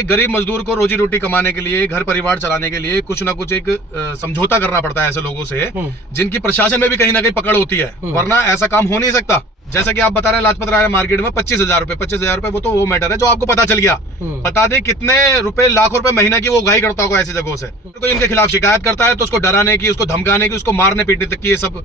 गरीब मजदूर को रोजी रोटी कमाने के लिए, घर परिवार चलाने के लिए कुछ ना कुछ एक समझौता करना पड़ता है ऐसे लोगों से जिनकी प्रशासन में भी कहीं ना कहीं पकड़ होती है, वरना ऐसा काम हो नहीं सकता। जैसा कि आप बता रहे हैं लाजपत राय मार्केट में 25,000 रुपए, 25,000 रुपए वो तो वो मैटर है जो आपको पता चल गया। बता दें कितने रुपए, लाखों रुपए महीने की वो उगाही करता होगा ऐसी जगहों से। कोई इनके खिलाफ शिकायत करता है तो उसको डराने की, उसको धमकाने की, उसको मारने पीटने तक की ये सब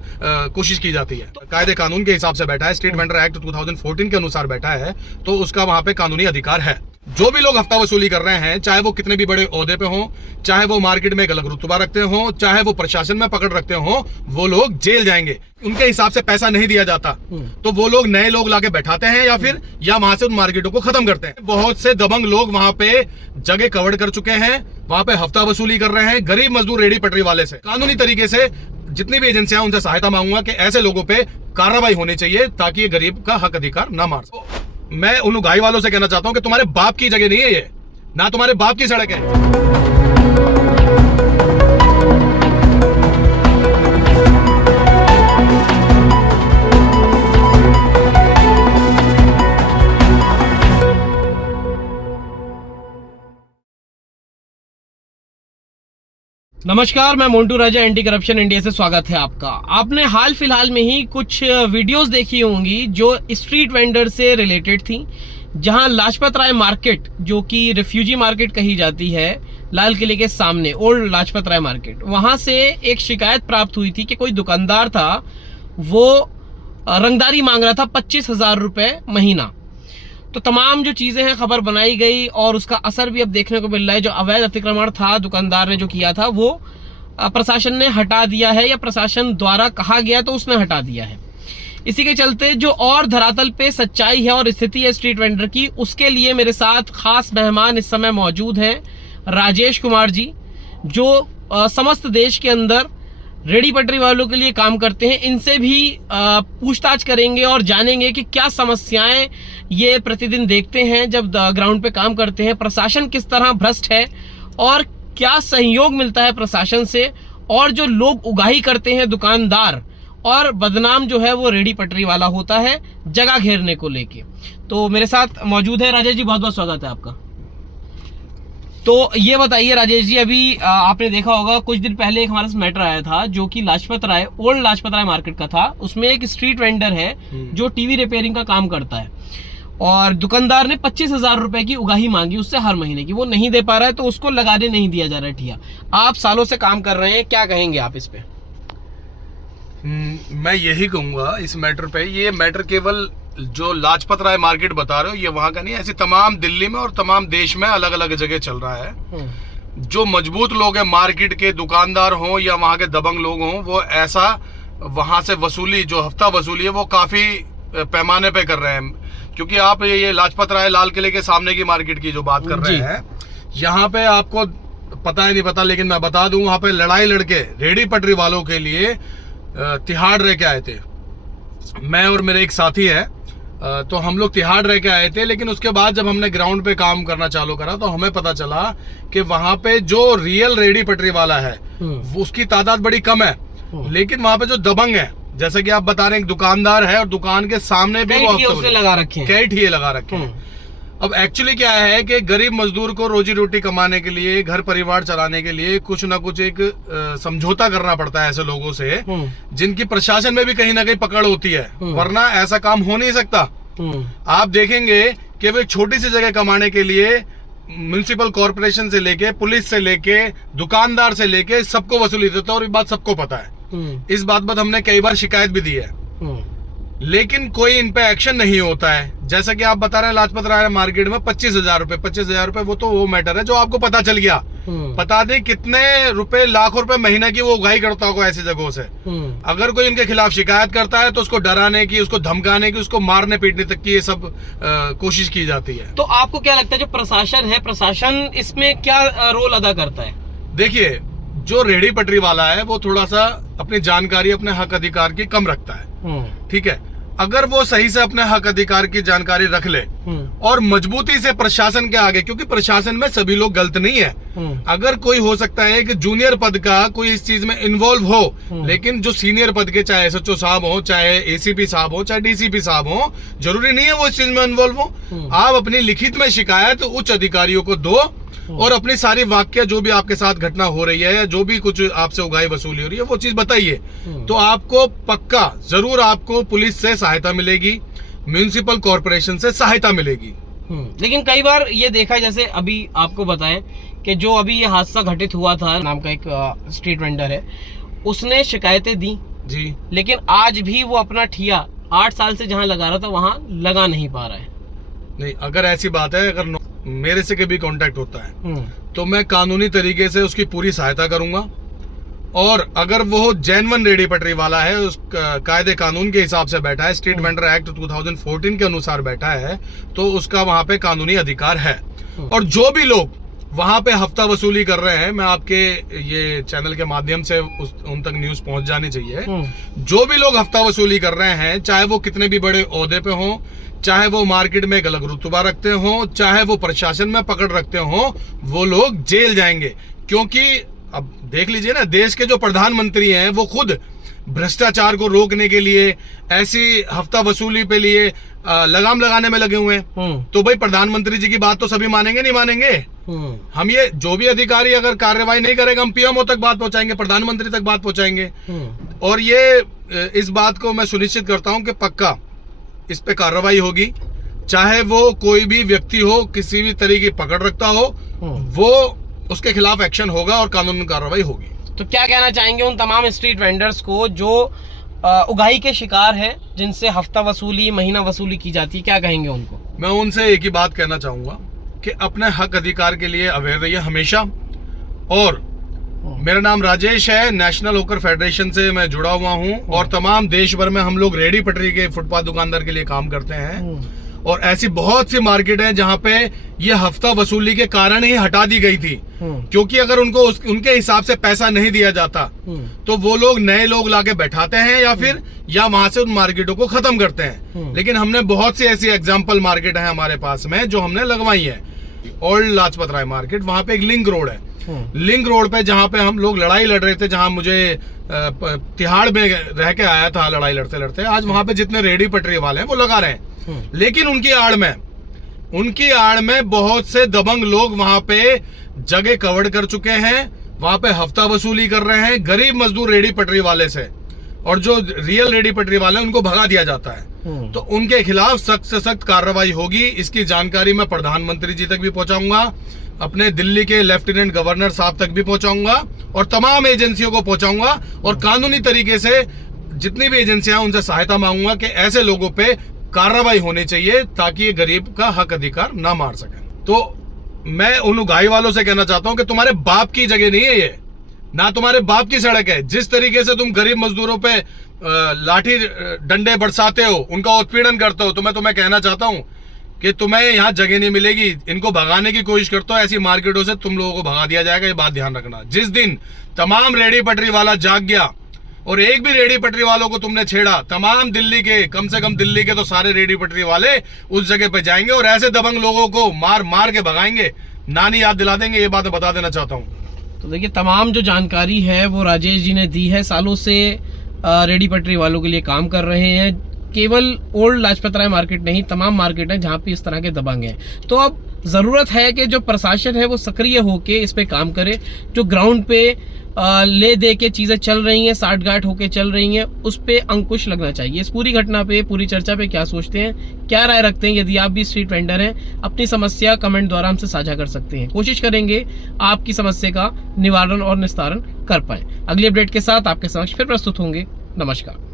कोशिश की जाती है। कायदे कानून के हिसाब से बैठा है, स्ट्रीट वेंडर एक्ट 2014 के अनुसार बैठा है, तो उसका वहां पे कानूनी अधिकार है। जो भी लोग हफ्ता वसूली कर रहे हैं, चाहे वो कितने भी बड़े ओहदे पे हों, चाहे वो मार्केट में एक अलग रुतबा रखते हों, चाहे वो प्रशासन में पकड़ रखते हों, वो लोग जेल जाएंगे। उनके हिसाब से पैसा नहीं दिया जाता तो वो लोग नए लोग लाके बैठाते हैं या वहां से उन मार्केटों को खत्म करते हैं। बहुत से दबंग लोग वहां पे जगह कवर कर चुके हैं, वहां पे हफ्ता वसूली कर रहे हैं गरीब मजदूर रेडी पटरी वाले से। कानूनी तरीके से जितनी भी एजेंसियां, उनसे सहायता मांगूंगा कि ऐसे लोगों पे कार्रवाई होनी चाहिए ताकि ये गरीब का हक अधिकार ना मार सके। मैं उन उगाही वालों से कहना चाहता हूं कि तुम्हारे बाप की जगह नहीं है ये, ना तुम्हारे बाप की सड़क है। नमस्कार, मैं मोन्टू राजा, एंटी करप्शन इंडिया से स्वागत है आपका। आपने हाल फिलहाल में ही कुछ वीडियोस देखी होंगी जो स्ट्रीट वेंडर से रिलेटेड थी, जहां लाजपत राय मार्केट, जो कि रिफ्यूजी मार्केट कही जाती है, लाल किले के सामने ओल्ड लाजपत राय मार्केट, वहां से एक शिकायत प्राप्त हुई थी कि कोई दुकानदार था, वो रंगदारी मांग रहा था 25,000 रुपए महीना। तो तमाम जो चीजें हैं खबर बनाई गई और उसका असर भी अब देखने को मिल रहा है। जो अवैध अतिक्रमण था दुकानदार ने जो किया था, वो प्रशासन ने हटा दिया है, या प्रशासन द्वारा कहा गया तो उसने हटा दिया है। इसी के चलते जो और धरातल पे सच्चाई है और स्थिति है स्ट्रीट वेंडर की, उसके लिए मेरे साथ खास मेहमान इस समय मौजूद हैं, राजेश कुमार जी, जो समस्त देश के अंदर रेडी पटरी वालों के लिए काम करते हैं। इनसे भी पूछताछ करेंगे और जानेंगे कि क्या समस्याएं ये प्रतिदिन देखते हैं जब ग्राउंड पे काम करते हैं, प्रशासन किस तरह भ्रष्ट है और क्या सहयोग मिलता है प्रशासन से, और जो लोग उगाही करते हैं दुकानदार, और बदनाम जो है वो रेडी पटरी वाला होता है जगह घेरने को लेके। तो मेरे साथ मौजूद है राजेश जी, बहुत बहुत स्वागत है आपका। तो ये बताइए राजेश जी, अभी आपने देखा होगा कुछ दिन पहले एक हमारे साथ मैटर आया था जो कि लाजपत राय, ओल्ड लाजपत राय मार्केट का था। उसमें एक स्ट्रीट वेंडर है जो टीवी रिपेयरिंग का काम करता है, और दुकानदार ने 25,000 रुपए की उगाही मांगी उससे हर महीने की। वो नहीं दे पा रहा है तो उसको लगाने नहीं दिया जा रहा है ठिया। आप सालों से काम कर रहे हैं, क्या कहेंगे आप इस पे? मैं यही कहूंगा इस मैटर पे, ये मैटर केवल जो लाजपत राय मार्केट बता रहे हो ये वहां का नहीं है, ऐसी तमाम दिल्ली में और तमाम देश में अलग अलग जगह चल रहा है। जो मजबूत लोग हैं, मार्केट के दुकानदार हों या वहां के दबंग लोग हों, वो ऐसा वहां से वसूली, जो हफ्ता वसूली है, वो काफी पैमाने पे कर रहे हैं। क्योंकि आप ये लाजपत राय लाल किले के सामने की मार्केट की जो बात कर रहे हैं, यहाँ पे आपको पता है नहीं पता, लेकिन मैं बता दूं, वहां पे लड़ाई लड़के रेडी पटरी वालों के लिए तिहाड़ रह के आए थे। मैं और मेरे एक साथी है, तो हम लोग तिहाड़ रह के आए थे। लेकिन उसके बाद जब हमने ग्राउंड पे काम करना चालू करा तो हमें पता चला कि वहां पे जो रियल रेडी पटरी वाला है उसकी तादाद बड़ी कम है, लेकिन वहां पे जो दबंग है, जैसे कि आप बता रहे हैं, एक दुकानदार है और दुकान के सामने भी वो लगा रखे हैं, कई ठिये लगा रखे हैं। अब एक्चुअली क्या है कि गरीब मजदूर को रोजी रोटी कमाने के लिए, घर परिवार चलाने के लिए कुछ ना कुछ एक समझौता करना पड़ता है ऐसे लोगों से जिनकी प्रशासन में भी कहीं ना कहीं पकड़ होती है, वरना ऐसा काम हो नहीं सकता। आप देखेंगे कि वो एक छोटी सी जगह कमाने के लिए म्युनिसिपल कॉर्पोरेशन से लेके, पुलिस से लेके, दुकानदार से लेके सबको वसूली देता है, और ये बात सबको पता है। इस बात पर हमने कई बार शिकायत भी दी है, लेकिन कोई इन पे एक्शन नहीं होता है। जैसा कि आप बता रहे हैं लाजपत राय मार्केट में 25,000 रुपए, 25,000 रुपए वो तो वो मैटर है जो आपको पता चल गया। बता दें कितने रुपए, लाखों रुपए महीने की वो उगाही करता होगा ऐसी जगहों से। अगर कोई इनके खिलाफ शिकायत करता है तो उसको डराने की, उसको धमकाने की, उसको मारने पीटने तक की ये सब कोशिश की जाती है। तो आपको क्या लगता है जो प्रशासन है, प्रशासन इसमें क्या रोल अदा करता है? देखिए, जो रेडी पटरी वाला है वो थोड़ा सा अपनी जानकारी, अपने हक अधिकार की कम रखता है, ठीक है। अगर वो सही से अपने हक अधिकार की जानकारी रख ले और मजबूती से प्रशासन के आगे, क्योंकि प्रशासन में सभी लोग गलत नहीं है। अगर कोई हो सकता है कि जूनियर पद का कोई इस चीज में इन्वॉल्व हो, लेकिन जो सीनियर पद के, चाहे एसएचओ साहब हो, चाहे एसीपी साहब हो, चाहे डीसीपी साहब हो, जरूरी नहीं है वो इस चीज में इन्वॉल्व हो। आप अपनी लिखित में शिकायत उच्च अधिकारियों को दो और अपनी सारी वाक्य जो भी आपके साथ घटना हो रही है या जो भी कुछ आपसे उगाही वसूली हो रही है वो चीज बताइए। तो आपको पक्का जरूर आपको पुलिस से सहायता मिलेगी, म्यूनिसिपल कॉर्पोरेशन से सहायता मिलेगी। लेकिन कई बार ये देखा, जैसे अभी आपको बताएं कि जो अभी ये हादसा घटित हुआ था, नाम का एक स्ट्रीट वेंडर है, उसने शिकायतें दी जी, लेकिन आज भी वो अपना ठिया 8 साल से जहां लगा रहा था वहां लगा नहीं पा रहा है। नहीं, अगर ऐसी बात है, अगर मेरे से कभी कांटेक्ट होता है तो मैं कानूनी तरीके से उसकी पूरी सहायता करूंगा। और अगर वो जेन्युइन रेडी पटरी वाला है, उस कायदे कानून के हिसाब से बैठा है, स्ट्रीट वेंडर एक्ट 2014 के अनुसार बैठा है, तो उसका वहां पे कानूनी अधिकार है। और जो भी लोग वहां पे हफ्ता वसूली कर रहे हैं, मैं आपके ये चैनल के माध्यम से उन तक न्यूज पहुंच जानी चाहिए, जो भी लोग हफ्ता वसूली कर रहे हैं, चाहे वो कितने भी बड़े ओहदे पे हों, चाहे वो मार्केट में गलत रुतबा रखते हों, चाहे वो प्रशासन में पकड़ रखते हों, वो लोग जेल जाएंगे। क्योंकि अब देख लीजिए ना, देश के जो प्रधानमंत्री हैं वो खुद भ्रष्टाचार को रोकने के लिए, ऐसी हफ्ता वसूली पे लिए लगाम लगाने में लगे हुए हैं। तो भाई प्रधानमंत्री जी की बात तो सभी मानेंगे, नहीं मानेंगे? हम ये जो भी अधिकारी अगर कार्रवाई नहीं करेगा, हम पीएमओ तक बात पहुंचाएंगे, प्रधानमंत्री तक बात पहुंचाएंगे। और ये इस बात को मैं सुनिश्चित करता हूं कि पक्का इस पे कार्रवाई होगी, चाहे वो कोई भी व्यक्ति हो, किसी भी तरह की पकड़ रखता हो, वो उसके खिलाफ एक्शन होगा और कानूनी कार्रवाई होगी। तो क्या कहना चाहेंगे उन तमाम स्ट्रीट वेंडर्स को जो उगाही के शिकार है, जिनसे हफ्ता वसूली, महीना वसूली की जाती है, क्या कहेंगे उनको? मैं उनसे एक ही बात कहना चाहूंगा कि अपने हक अधिकार के लिए अवेयर रहिए हमेशा। और मेरा नाम राजेश है, नेशनल होकर फेडरेशन से मैं जुड़ा हुआ हूं और तमाम देश भर में हम लोग रेडी पटरी के फुटपाथ दुकानदार के लिए काम करते हैं। और ऐसी बहुत सी मार्केट है जहां पे ये हफ्ता वसूली के कारण ही हटा दी गई थी, क्योंकि अगर उनको उनके हिसाब से पैसा नहीं दिया जाता तो वो लोग नए लोग लाके बैठाते हैं या वहां से उन मार्केटों को खत्म करते हैं। लेकिन हमने बहुत सी ऐसी एग्जाम्पल मार्केट है हमारे पास में जो हमने लगवाई है। ओल्ड लाजपत राय मार्केट, वहां पे एक लिंक रोड है, लिंक रोड पे जहां पे हम लोग लड़ाई लड़ रहे थे, जहां मुझे तिहाड़ में रह के आया था लड़ाई लड़ते लड़ते, आज वहां पे जितने रेडी पटरी वाले हैं वो लगा रहे हैं। लेकिन उनकी आड़ में बहुत से दबंग लोग वहां पे जगह कवर कर चुके हैं, वहां पे हफ्ता वसूली कर रहे हैं गरीब मजदूर रेडी पटरी वाले से, और जो रियल रेडी पटरी वाले हैं उनको भगा दिया जाता है। तो उनके खिलाफ सख्त से सख्त कार्रवाई होगी। इसकी जानकारी मैं प्रधानमंत्री जी तक भी पहुंचाऊंगा, अपने दिल्ली के लेफ्टिनेंट गवर्नर साहब तक भी पहुंचाऊंगा और तमाम एजेंसियों को पहुंचाऊंगा। और कानूनी तरीके से जितनी भी एजेंसियां उनसे सहायता मांगूंगा कि ऐसे लोगों पे कार्रवाई होनी चाहिए ताकि ये गरीब का हक अधिकार ना मार सके। तो मैं उन उगाही वालों से कहना चाहता हूं कि तुम्हारे बाप की जगह नहीं है ये, ना तुम्हारे बाप की सड़क है। जिस तरीके से तुम गरीब मजदूरों पे लाठी डंडे बरसाते हो, उनका उत्पीड़न करते हो, तो मैं तुम्हें कहना चाहता हूं कि तुम्हें यहाँ जगह नहीं मिलेगी। इनको भगाने की कोशिश करते हो, ऐसी मार्केटों से तुम लोगों को भगा दिया जाएगा, ये बात ध्यान रखना। जिस दिन तमाम रेडी पटरी वाला जाग गया और एक भी रेडी पटरी वालों को तुमने छेड़ा, तमाम दिल्ली के, कम से कम दिल्ली के तो सारे रेडी पटरी वाले उस जगह पे जाएंगे और ऐसे दबंग लोगों को मार मार के भगाएंगे, नानी याद दिला देंगे। ये बात बता देना चाहता हूँ। तो देखिए, तमाम जो जानकारी है वो राजेश जी ने दी है। सालों से रेडी पटरी वालों के लिए काम कर रहे हैं। केवल ओल्ड लाजपत राय मार्केट नहीं, तमाम मार्केट है जहाँ पे इस तरह के दबंग हैं। तो अब जरूरत है कि जो प्रशासन है वो सक्रिय होके इस पे काम करे। जो ग्राउंड पे ले दे के चीजें चल रही हैं, साठ गांठ होके चल रही हैं, उस पे अंकुश लगना चाहिए। इस पूरी घटना पे, पूरी चर्चा पे क्या सोचते हैं, क्या राय रखते हैं? यदि आप भी स्ट्रीट वेंडर हैं, अपनी समस्या कमेंट द्वारा हमसे साझा कर सकते हैं। कोशिश करेंगे आपकी समस्या का निवारण और निस्तारण कर पाए। अगली अपडेट के साथ आपके समक्ष फिर प्रस्तुत होंगे। नमस्कार।